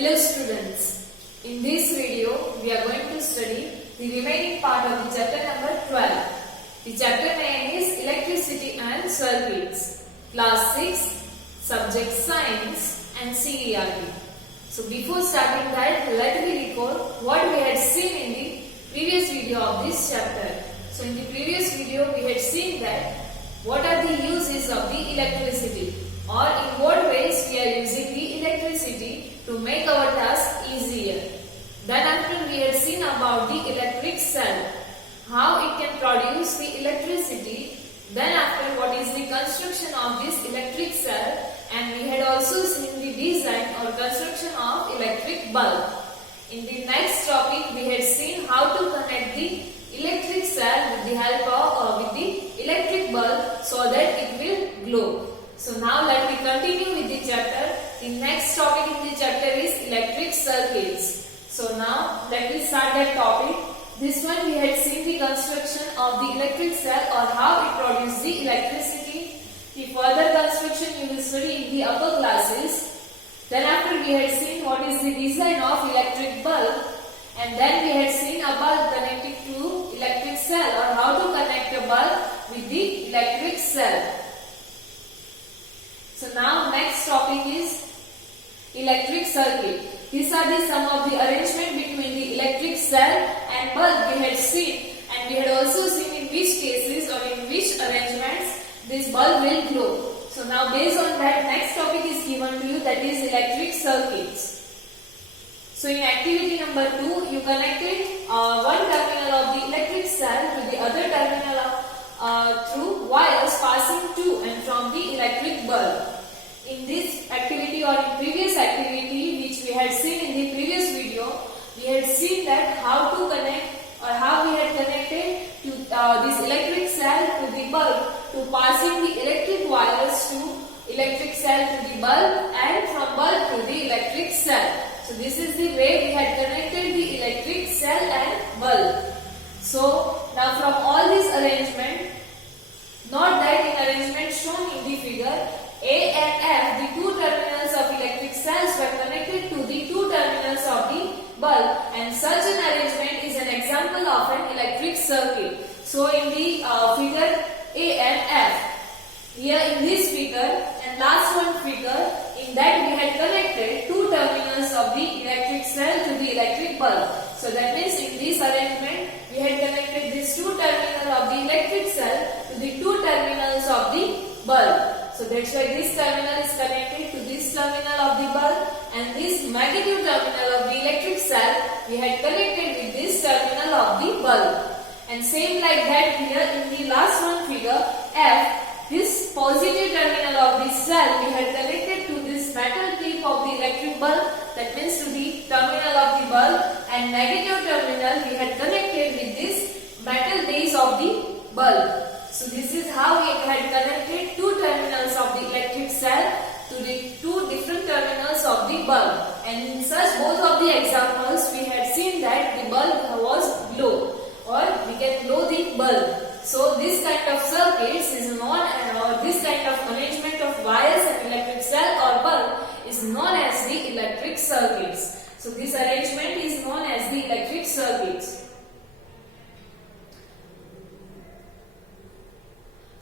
Hello students, in this video we are going to study the remaining part of the chapter number 12. The chapter name is Electricity and Circuits, Class 6, Subject Science and CERT. So before starting that, let me recall what we had seen in the previous video of this chapter. So in the previous video we had seen that what are the uses of the electricity, or in what ways we are using the electricity to make our task easier. Then after we had seen about the electric cell, how it can produce the electricity. Then after what is the construction of this electric cell, and we had also seen the design or construction of electric bulb. In the next topic we had seen how to connect the electric cell with the help of with the electric bulb so that it will glow. So now let me continue with the chapter. The next topic in the chapter is electric circuits. So now let me start that topic. This one we had seen the construction of the electric cell or how it produces the electricity. The further construction you will study in the upper classes. Then after we had seen what is the design of electric bulb, and then we had seen a bulb connected to electric cell or how to connect a bulb with the electric cell. So now next topic is electric circuit. These are the some of the arrangement between the electric cell and bulb we had seen, and we had also seen in which cases or in which arrangements this bulb will glow. So now based on that, next topic is given to you, that is electric circuits. So in activity number 2, you connected one terminal of the electric cell to the other terminal through wires passing to and from the electric bulb. In this activity or in previous activity which we had seen in the previous video, we had seen that how to connect or how we had connected to this electric cell to the bulb to passing the electric wires to electric cell to the bulb and from bulb to the electric cell. So this is the way we had connected the electric cell and bulb. So now from all this arrangement, note that in arrangement shown in the figure, A and F, the two terminals of electric cells were connected to the two terminals of the bulb, and such an arrangement is an example of an electric circuit. So in the figure A and F, here in this figure and last one figure, in that we had connected two terminals of the electric cell to the electric bulb. So that means in this arrangement we had connected these two terminals of the electric cell to the two terminals of the bulb. So that's why this terminal is connected to this terminal of the bulb, and this negative terminal of the electric cell we had connected with this terminal of the bulb. And same like that here in the last one figure F, this positive terminal of the cell we had connected to this metal tip of the electric bulb, that means to the terminal of the bulb, and negative terminal we had connected with this metal base of the bulb. So this is how we had connected two terminals of the electric cell to the two different terminals of the bulb. And in such both of the examples we had seen that the bulb was glow, or we can glow the bulb. So this kind of circuits is known, or this kind of arrangement of wires and electric cell or bulb is known as the electric circuits. So this arrangement is known as the electric circuits.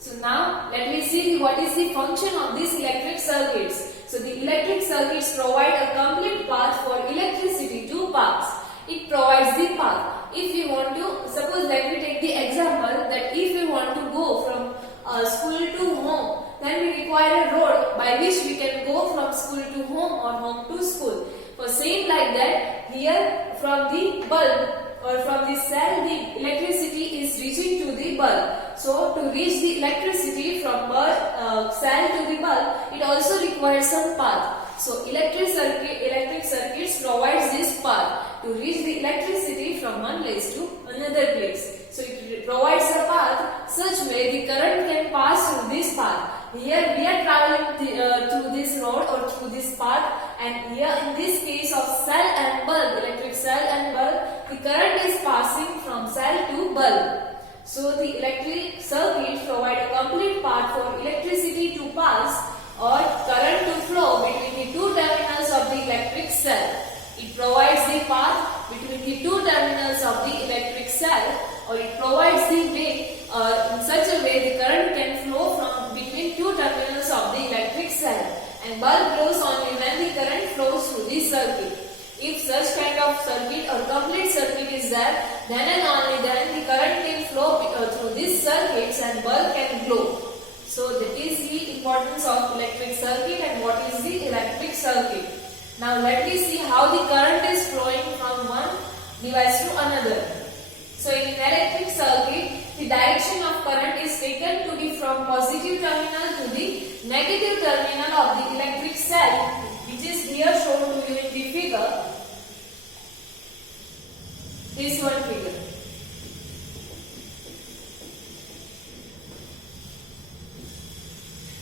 So now let me see what is the function of these electric circuits. So the electric circuits provide a complete path for electricity to pass. It provides the path. If we want to, suppose let me take the example that if we want to go from school to home, then we require a road by which we can go from school to home or home to school. For same like that, here from the bulb or from the cell, the electricity is reaching to the bulb. So to reach the electricity from cell to the bulb, it also requires some path. So electric circuits provides this path to reach the electricity from one place to another place. So it provides a path such way the current can pass through this path. Here we are traveling through this road or through this path, and here in this case of cell and bulb, electric cell and bulb, the current is passing from cell to bulb. So the electric circuits provide a complete path for electricity to pass or current to flow between the two terminals of the electric cell. the two terminals of the electric cell, or it provides the way in such a way the current can flow from between two terminals of the electric cell, and bulb glows only when the current flows through the circuit. If such kind of circuit or complete circuit is there, then and only then the current can flow through these circuits and bulb can glow. So that is the importance of electric circuit and what is the electric circuit. Now let me see how the current is flowing from one device to another. So in an electric circuit, the direction of current is taken to be from positive terminal to the negative terminal of the electric cell, which is here shown to you in the figure. This one figure.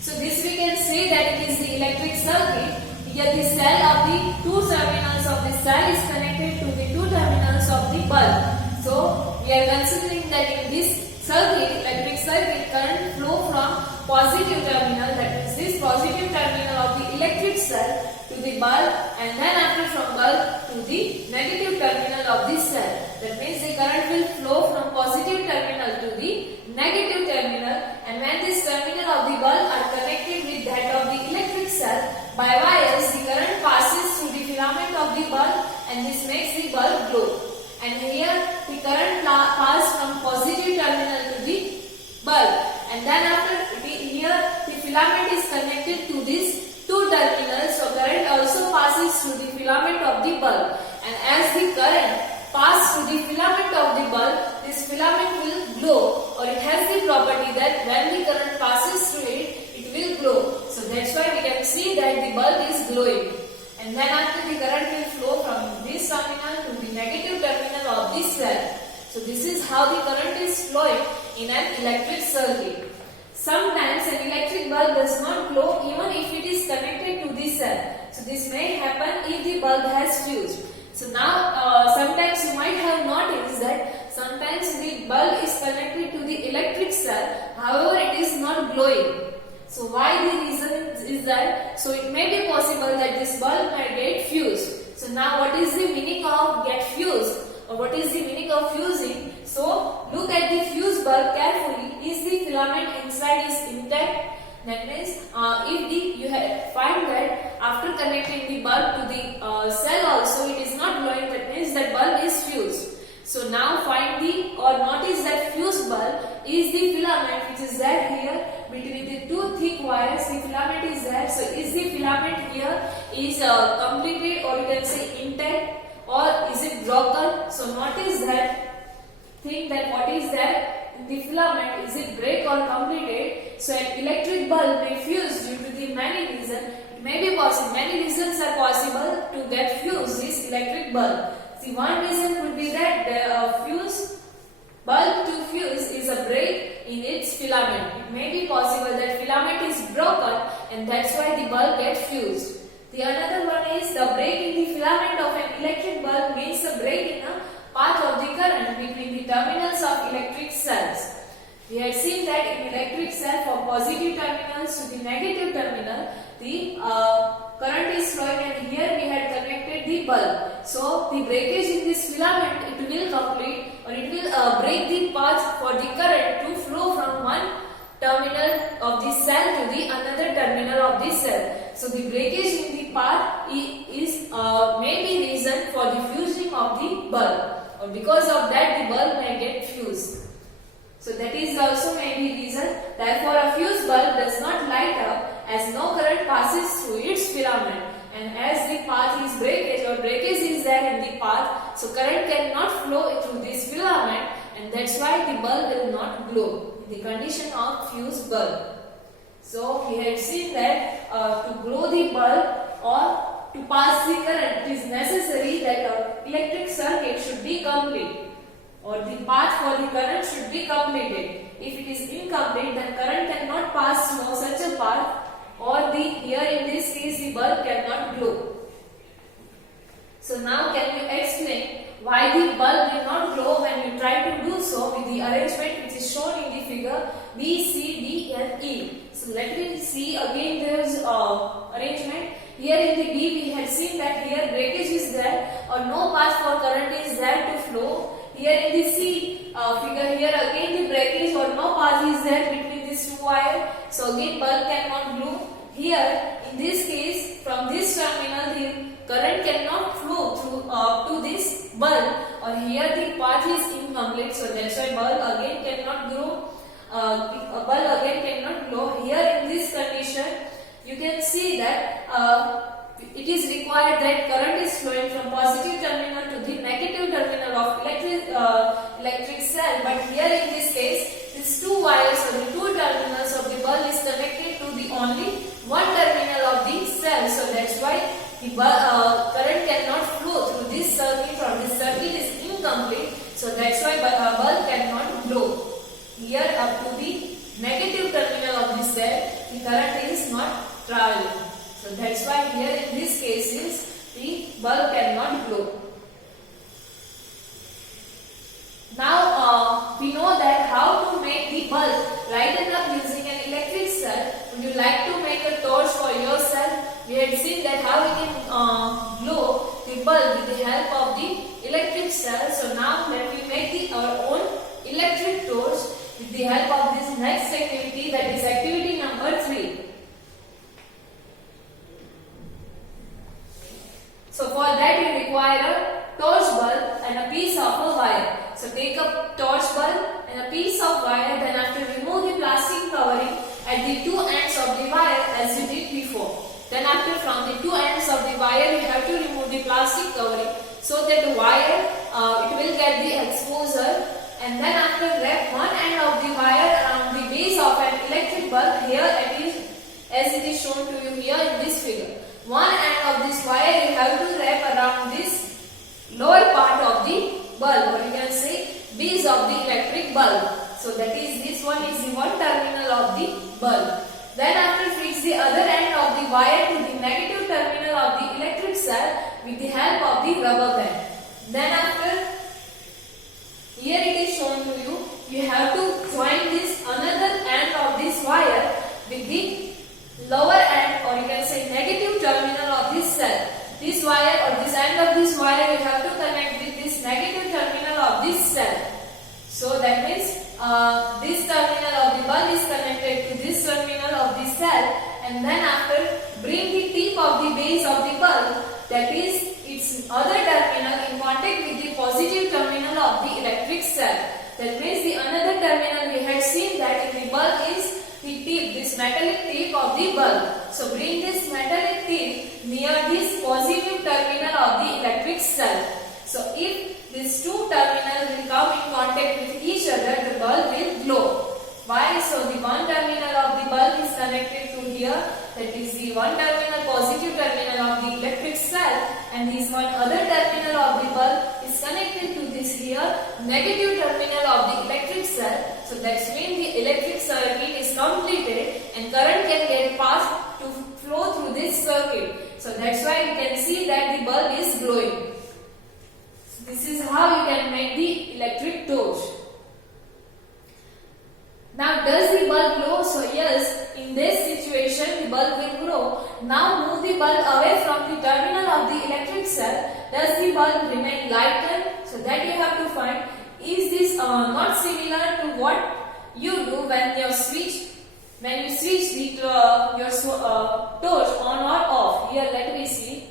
So this we can say that it is the electric circuit. Here the cell of the two terminals of the cell is connected to the two terminals of the bulb. So we are considering that in this circuit, electric circuit, current flow from positive terminal, that is this positive terminal of the electric cell to the bulb, and then after from bulb to the negative terminal of the cell. That means the current will flow from positive terminal to the negative terminal, and when this terminal of the bulb are connected with that of the electric cell by wires, the current passes through the filament of the bulb, and this makes the bulb glow. And here the current passes from positive terminal to the bulb, and then after here the filament is connected to these two terminals, so current also passes through the filament of the bulb, and as the current passes through the filament of the bulb, this filament will glow, or it has the property that when the current passes through it, it will glow. So that's why we can see that the bulb is glowing. And then after the current will flow from this terminal to the negative terminal of this cell. So this is how the current is flowing in an electric circuit. Sometimes an electric bulb does not glow even if it is connected to the cell. So this may happen if the bulb has fused. So now sometimes you might have noticed that sometimes the bulb is connected to the electric cell, however it is not glowing. So why the reason is that? So it may be possible that this bulb might get fused. So now what is the meaning of get fused, or what is the meaning of fusing? So look at the fused bulb carefully. Is the filament inside is intact? That means if you find that after connecting the bulb to the cell also it is not glowing, that means that bulb is fused. So now find notice that fused bulb is the filament which is there here between the two thick wires. The filament is there. So is the filament here is completed, or you can say intact, or is it broken? So notice that, think that what is there in the filament, is it break or completed? So an electric bulb may fuse due to the many reasons. It may be possible, many reasons are possible to get fused this electric bulb. See, one reason could be that the fuse bulb to fuse is a break in its filament. It may be possible that filament is broken, and that's why the bulb gets fused. The another one is the break in the filament of an electric bulb means a break in a path of the current between the terminals of electric cells. We had seen that in electric cell, from positive terminals to the negative terminal, the current is flowing, and here we had connected the bulb. So the breakage in this filament, it will complete, or it will break the path for the current to flow from one terminal of the cell to the another terminal of the cell. So the breakage in the path is maybe reason for the fusing of the bulb, or because of that the bulb may get fused. So that is also maybe reason. Therefore a fused bulb does not light up as no current passes through its filament, and as the path is breakage, or breakage is there in the path, so current cannot flow through this filament, and that's why the bulb will not glow. The condition of fused bulb. So we had seen that to glow the bulb or to pass the current, it is necessary that an electric circuit should be complete, or the path for the current should be completed. If it is incomplete, then current cannot pass through such a path, or here in this case the bulb cannot glow. So now can you explain why the bulb will not glow when you try to do so with the arrangement which is shown in the figure B, C, D and E. So let me see again this arrangement. Here in the B we had seen that here breakage is there, or or no path for current is there to flow. Here in the C figure, here again the breakage or no path is there between these two wires. So again bulb cannot glow. Here in this case, from this terminal the current cannot flow through to this bulb, or here the path is incomplete. So that's why bulb again cannot glow. Bulb again cannot glow. Here in this condition, you can see that it is required that current is flowing from positive terminal to the negative terminal of electric cell. But here in this case, these two wires or the two terminals of the bulb is connected to the only one terminal of the cell. So that's why the current cannot flow through this circuit, or this circuit is incomplete. So that's why bulb cannot glow. Here up to the negative terminal of the cell, the current is not traveling. So that's why here in this cases the bulb cannot glow. Now we know that how to make the bulb lighten up using an electric cell. Would you like to make a torch for yourself? We had seen that how we can glow the bulb with the help of the electric cell. So now let me make our own electric torch with the help of this next activity, that is activity number 3. So for that you require a torch bulb and a piece of a wire. So take a torch bulb and a piece of wire, then after remove the plastic covering at the two ends of the wire as you did before. Then after from the two ends of the wire you have to remove the plastic covering so that the wire it will get the exposure, and then after wrap one end of the wire around the base of an electric bulb. Here it is as it is shown to you here in this figure. One end of this wire you have to wrap around this lower part of the bulb, or you can say base of the electric bulb. So that is, this one is the one terminal of the bulb. Then after fix the other end of the wire to the negative terminal of the electric cell with the help of the rubber band. Then after, here it is shown to you, you have to join this another end of this wire with the lower end, or you can say negative terminal of this cell. This wire or this end of this wire you have to connect with this negative terminal of this cell. So that means this terminal of the bulb is connected to this terminal of the cell, and then after bring the tip of the base of the bulb, that is its other terminal, in contact with the positive terminal of the electric cell. That means the another terminal we had seen that in the bulb is the tip, this metallic tip of the bulb. So bring this metallic tip near this positive terminal of the electric cell. So if these two terminals will come in contact with each other, the bulb will glow. Why? So the one terminal of the bulb is connected to here, that is the one terminal, positive terminal of the electric cell, and this one other terminal of the bulb is connected to this here negative terminal of the electric cell. So that's when the electric circuit is completed and current can get passed to flow through this circuit. So that's why you can see that the bulb is glowing. So this is how you can make the electric torch. Now does the bulb glow? So yes, in this situation the bulb will glow. Now move the bulb away from the terminal of the electric cell. Does the bulb remain lightened? So that you have to find. Is this not similar to what you do when you switch the your torch on or off? Here let me see.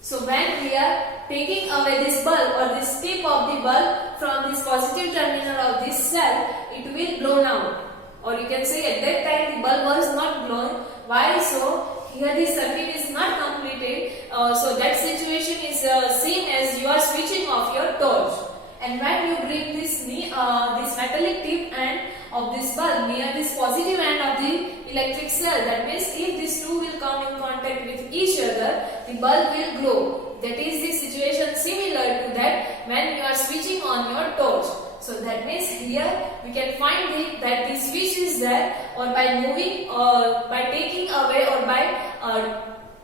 So when we are taking away this bulb or this tip of the bulb from this positive terminal of this cell, it will glow now. Or you can say at that time the bulb was not glowing. Why so? Here the circuit is not completed. So that situation is same as you are switching off your torch. And when you bring this metallic tip end of this bulb near this positive end of the electric cell, that means if these two will come in contact with each other, the bulb will glow. That is the situation similar to that when you are switching on your torch. So that means here we can find that the switch is there, or by moving or by taking away or by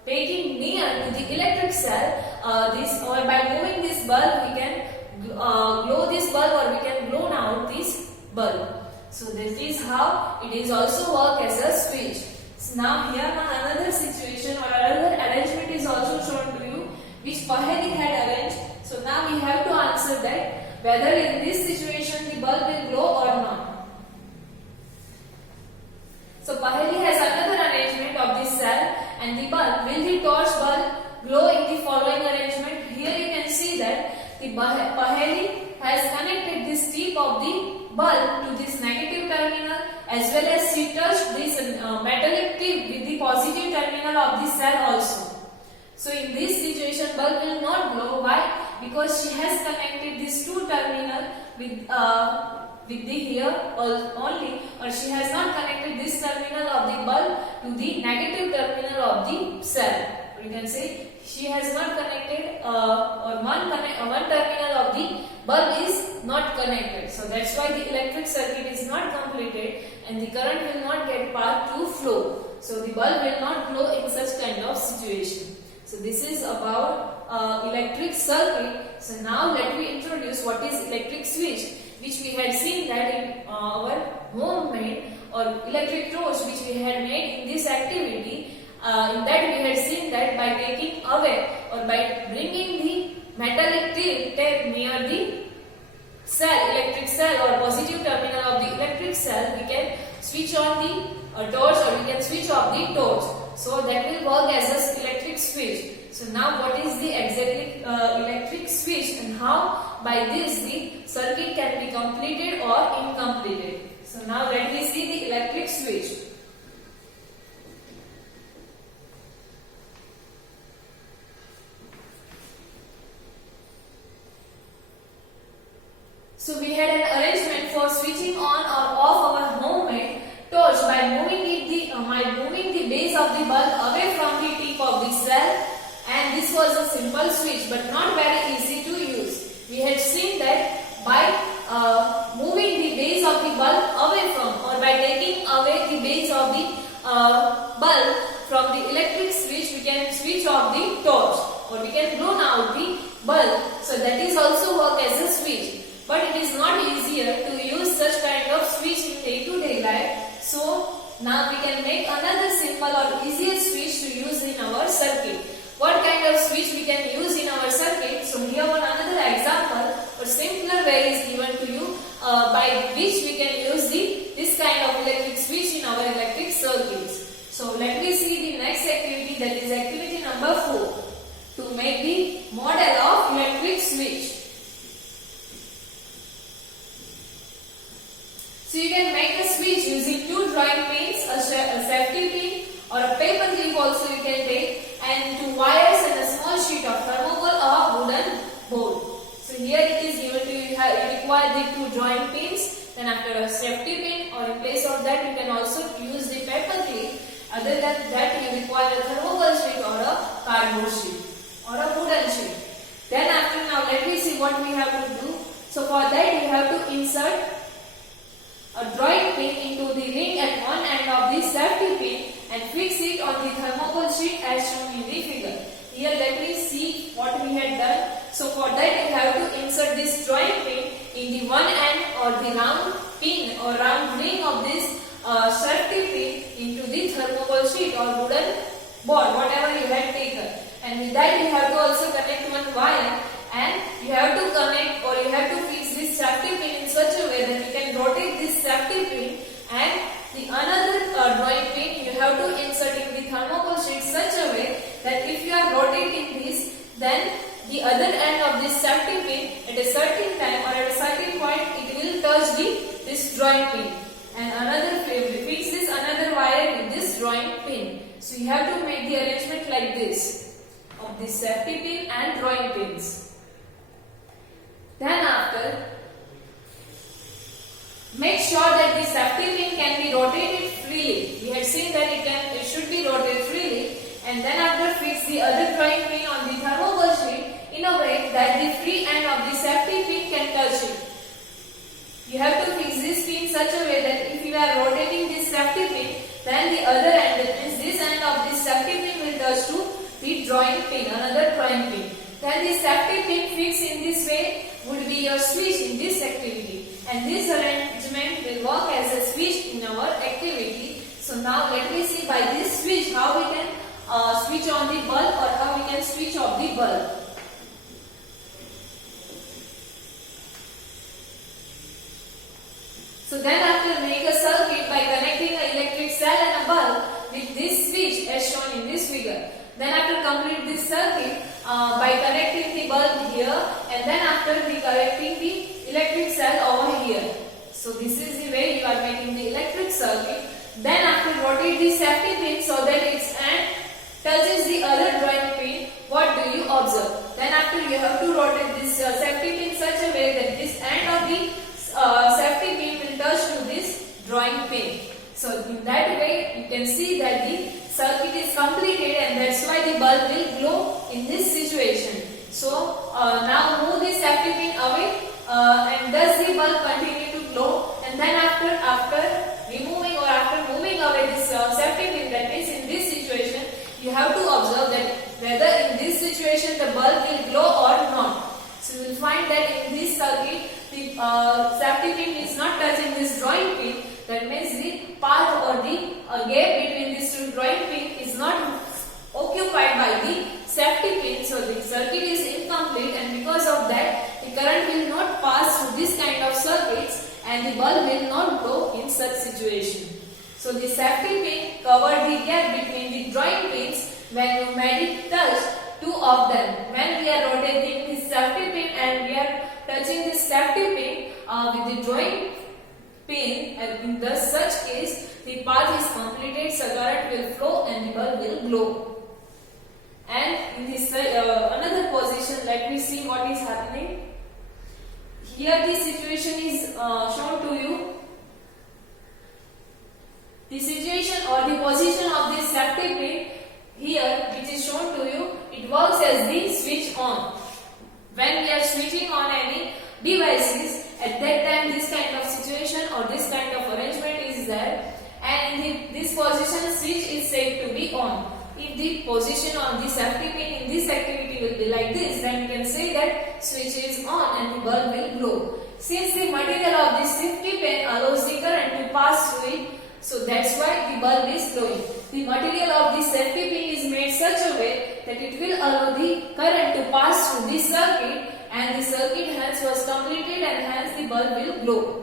taking near to the electric cell, or by moving this bulb we can glow this bulb, or we can blow out this bulb. So this is how it is also work as a switch. So now here another situation or another arrangement is also shown to you, which Paheli had arranged. So now we have to answer that whether in this situation the bulb will glow or not. So Paheli has another arrangement of this cell and the bulb. Will the torch bulb glow in the following arrangement? Here you can see that the Paheli has connected this tip of the bulb to this negative terminal, as well as she touched this metallic tip with the positive terminal of the cell also. So in this situation bulb will not glow. Why? Because she has connected these two terminal with the here only, or she has not connected this terminal of the bulb to the negative terminal of the cell. Or you can say she has not connected one terminal of the bulb is not connected. So that's why the electric circuit is not completed and the current will not get path to flow. So the bulb will not glow in such kind of situation. So this is about electric circuit. So now let me introduce what is electric switch, which we had seen that in our homemade or electric torch which we had made in this activity. In that we had seen that by taking away or by bringing the metallic tip near the cell, electric cell or positive terminal of the electric cell, we can switch on the torch or we can switch off the torch. So that will work as an electric switch. So now what is the exactly electric switch and how by this the circuit can be completed or incompleted. So now let me see the electric switch. So we had an arrangement for switching on or off our homemade torch by moving the base of the bulb away from the tip of the cell, and this was a simple switch but not very easy to use. We had seen that by moving the base of the bulb away from or by taking away the base of the bulb from the electric switch, we can switch off the torch or we can blow out the bulb. So that is also work as a switch. But it is not easier to use such kind of switch in day-to-day life. So now we can make another simple or easier switch to use in our circuit. What kind of switch we can use in our circuit? So here one another example or simpler way is given to you by which we can use this kind of electric switch in our electric circuits. So let me see the next activity, that is activity number 4, to make the model of electric switch. So you can make a switch using two drawing pins, a safety pin or a paper clip also you can take, and two wires and a small sheet of thermocol or wooden board. So here it is given to you, you require the two drawing pins, then after a safety pin or in place of that you can also use the paper clip. Other than that you require a thermocol sheet or a cardboard sheet or a wooden sheet. Then after, now let me see what we have to do. So for that you have to insert a drawing pin into the ring at one end of the safety pin and fix it on the thermocol sheet as shown in the figure. Here let me see what we had done. So for that you have to insert this drawing pin in the one end or the round pin or round ring of this safety pin into the thermocol sheet or wooden board, whatever you had taken. And with that you have to also connect one wire and you have to connect or you have to fix this safety pin in such a way that you can rotate this safety pin, and the another drawing pin you have to insert in the thermocol sheet such a way that if you are rotating this, then the other end of this safety pin at a certain time or at a certain point it will touch this drawing pin, and another fix this another wire with this drawing pin. So you have to make the arrangement like this of this safety pin and drawing pins. Then after, make sure that the safety pin can be rotated freely. We had seen that it should be rotated freely, and then after fix the other drawing pin on the thermocol sheet in a way that the free end of the safety pin can touch it. You have to fix this pin such a way that if you are rotating this safety pin, then the other end, that means this end of this safety pin will touch to the drawing pin, another drawing pin. Then the safety pin fixed in this way would be your switch in this activity, and this arrangement will work as a switch in our activity. So now let me see by this switch how we can switch on the bulb or how we can switch off the bulb. So then after make a circuit by connecting an electric cell and a bulb with this switch as shown in this figure. Then after complete this circuit by connecting the bulb here, and then after the connecting the electric cell over here. So this is the way you are making the electric circuit. Then after rotate the safety pin so that its end touches the other drawing pin, what do you observe? Then after you have to rotate this safety pin in such a way that this end of the safety pin will touch to this drawing pin. So in that way you can see that the circuit is completed, and that's why the bulb will glow in this situation. So now move the safety pin away and does the bulb continue to glow? And then after removing or after moving away this safety pin, that means in this situation you have to observe that whether in this situation the bulb will glow or not. So you will find that in this circuit the safety pin is not touching this drawing pin. That means the path or the gap between these two drawing pin is not occupied by the safety pin. So the circuit is incomplete, and because of that the current will not pass through this kind of circuits and the bulb will not glow in such situation. So the safety pin covered the gap between the drawing pins when you made it touch two of them. When we are rotating the safety pin and we are touching the safety pin with the drawing pin, and in such case the path is completed, so current will flow and the bulb will glow. And in this another position, let me see what is happening. Here the situation is shown to you. The situation or the position of this safety pin here, which is shown to you, it works as the switch on. When we are switching on any devices, at that time this kind of situation or this kind of arrangement is there, and in this position switch is said to be on. If the position of the safety pin in this activity will be like this, then we can say that switch is on and the bulb will glow. Since the material of the safety pin allows the current to pass through it, so that's why the bulb is glowing. The material of the safety pin is made such a way that it will allow the current to pass through the circuit, and the circuit hence was completed, and hence the bulb will glow.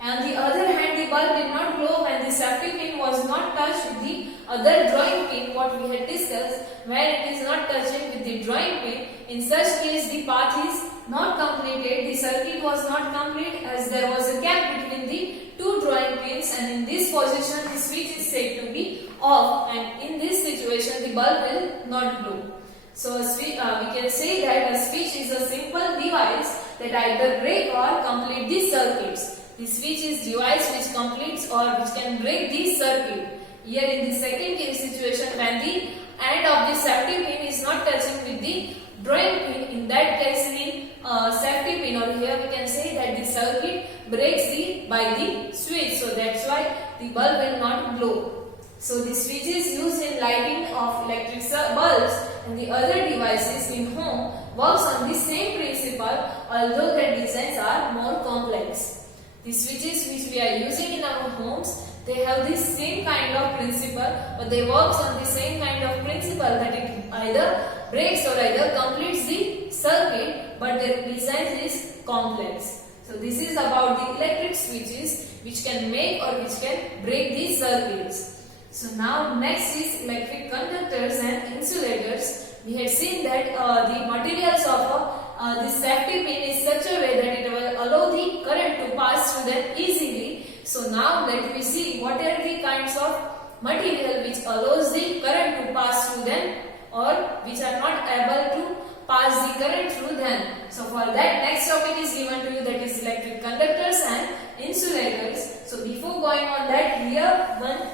On the other hand, the bulb did not glow when the safety pin was not touched with the other drawing pin, what we had discussed, where it is not touching with the drawing pin. In such case, the path is not completed, the circuit was not complete, as there was a gap between the two drawing pins, and in this position the switch is said to be off, and in this situation the bulb will not glow. So we can say that a switch is a simple device that either break or complete the circuits. The switch is device which completes or which can break the circuit. Here in the second case situation, when the end of the safety pin is not touching with the drawing pin, in that case the safety pin, or here we can say that the circuit breaks by the switch. So that's why the bulb will not glow. So the switch is used in lighting of electric bulbs, and the other devices in home works on the same principle, although their designs are more complex. The switches which we are using in our homes, they have the same kind of principle, but they work on the same kind of principle, that it either breaks or either completes the circuit, but their design is complex. So this is about the electric switches which can make or which can break the circuits. So now next is electric conductors and insulators. We had seen that the materials of this safety pin is such a way that it will allow the current to pass through them easily. So now let me see what are the kinds of material which allows the current to pass through them or which are not able to pass the current through them. So for that, next topic is given to you, that is electric conductors and insulators. So before going on that, here one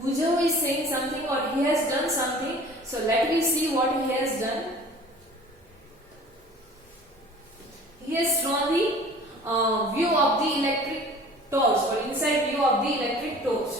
Bujo is saying something or he has done something. So let me see what he has done. He has drawn the view of the electric torch, or inside view of the electric torch.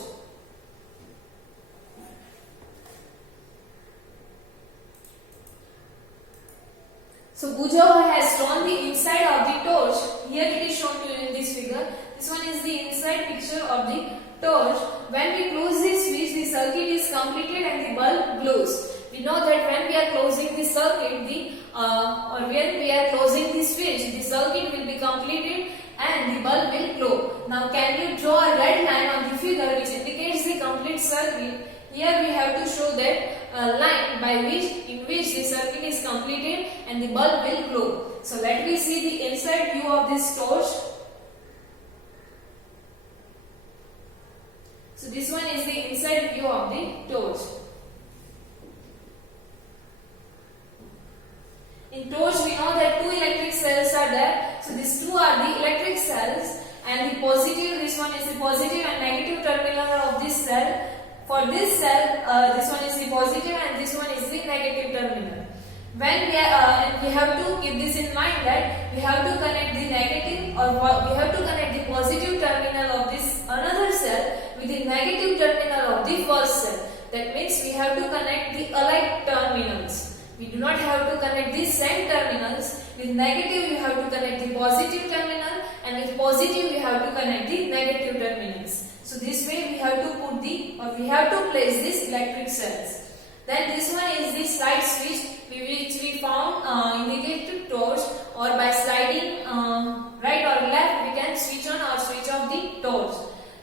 So Bujo has drawn the inside of the torch. Here it is shown to you in this figure. This one is the inside picture of the torch. When we close this switch, the circuit is completed and the bulb glows. We know that when we are closing the circuit, or when we are closing the switch, the circuit will be completed and the bulb will glow. Now can you draw a red line on the figure which indicates the complete circuit? Here we have to show that line in which the circuit is completed and the bulb will glow. So let me see the inside view of this torch. So this one is the inside view of the torch. In torch we know that two electric cells are there. So these two are the electric cells, and the positive, this one is the positive and negative terminal of this cell. For this cell, this one is the positive and this one is the negative terminal. When we have to keep this in mind that we have to connect the negative, or we have to connect the positive terminal of this another cell with the negative terminal of the first cell. That means we have to connect the alike terminals. We do not have to connect the same terminals. With negative you have to connect the positive terminal, and with positive you have to connect the negative terminals. So this way we have to we have to place these electric cells. Then this one is the slide switch which we found in the electric torch, or by sliding right or left we can switch on or switch off the torch.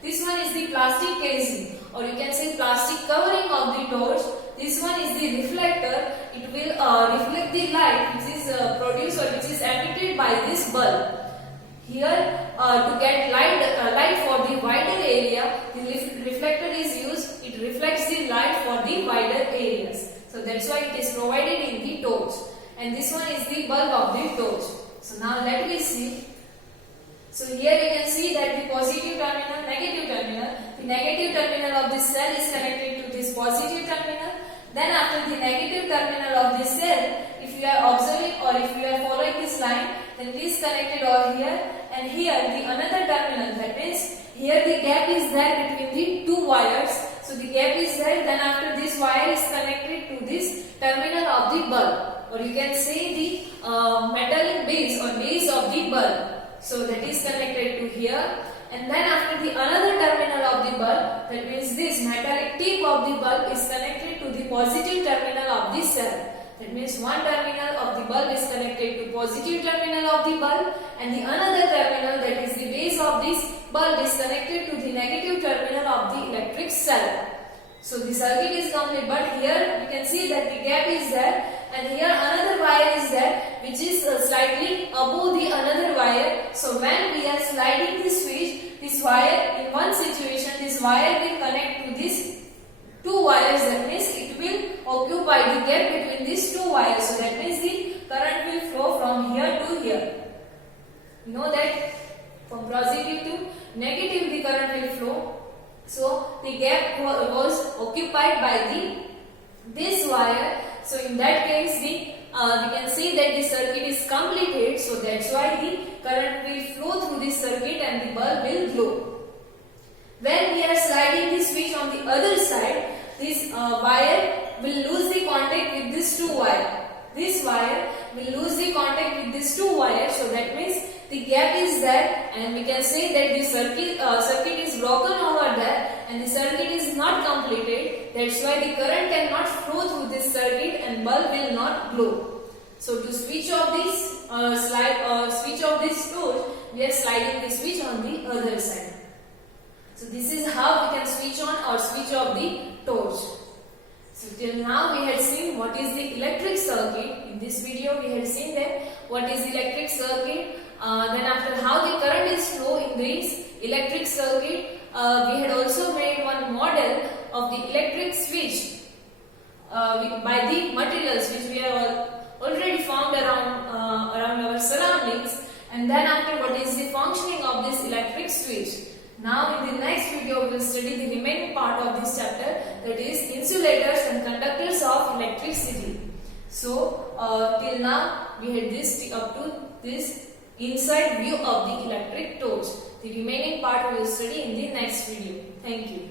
This one is the plastic casing, or you can say plastic covering of the torch. This one is the reflector. It will reflect the light which is produced or which is emitted by this bulb. Here to get light for the wider area, the reflector is used. It reflects the light for the wider areas. So that's why it is provided in the torch. And this one is the bulb of the torch. So now let me see. So here you can see that the positive terminal, negative terminal. The negative terminal of this cell is connected to this positive terminal. Then after the negative terminal of this cell, if you are observing or if you are following this line, then it is connected over here, and here the another terminal. That means here the gap is there between the two wires. So the gap is there. Then after this wire is connected to this terminal of the bulb, or you can say the metallic base or base of the bulb. So that is connected to here. And then after the another terminal of the bulb, that means this metallic tip of the bulb is connected to the positive terminal of the cell. That means one terminal of the bulb is connected to positive terminal of the bulb, and the another terminal, that is the base of this bulb, is connected to the negative terminal of the electric cell. So the circuit is complete, but here you can see that the gap is there, and here another wire is there which is slightly above the another wire. So when we are sliding this switch, this wire, in one situation this wire will connect to these two wires. That means it will occupy the gap between these two wires. So that means the current will flow from here to here. You know that from positive to negative the current will flow. So the gap was occupied by this wire. So in that case we can see that the circuit is completed. So that's why the current will flow through this circuit and the bulb will glow. When we are sliding the switch on the other side, this wire will lose the contact with this two wire. This wire will lose the contact with this two wires. So that means the gap is there, and we can say that the circuit is broken over there, and the circuit is not completed. That's why the current cannot flow through this circuit and bulb will not glow. So to switch off this switch off this torch, we are sliding the switch on the other side. So this is how we can switch on or switch off the torch. So till now we had seen what is the electric circuit. In this video we had seen that what is the electric circuit. Then after how the current is flow in this electric circuit, we had also made one model of the electric switch by the materials which we have already found around our surroundings. And then after what is the functioning of this electric switch. Now in the next video we will study the remaining part of this chapter, that is insulators and conductors of electricity. So till now we had this up to this inside view of the electric torch. The remaining part we will study in the next video. Thank you.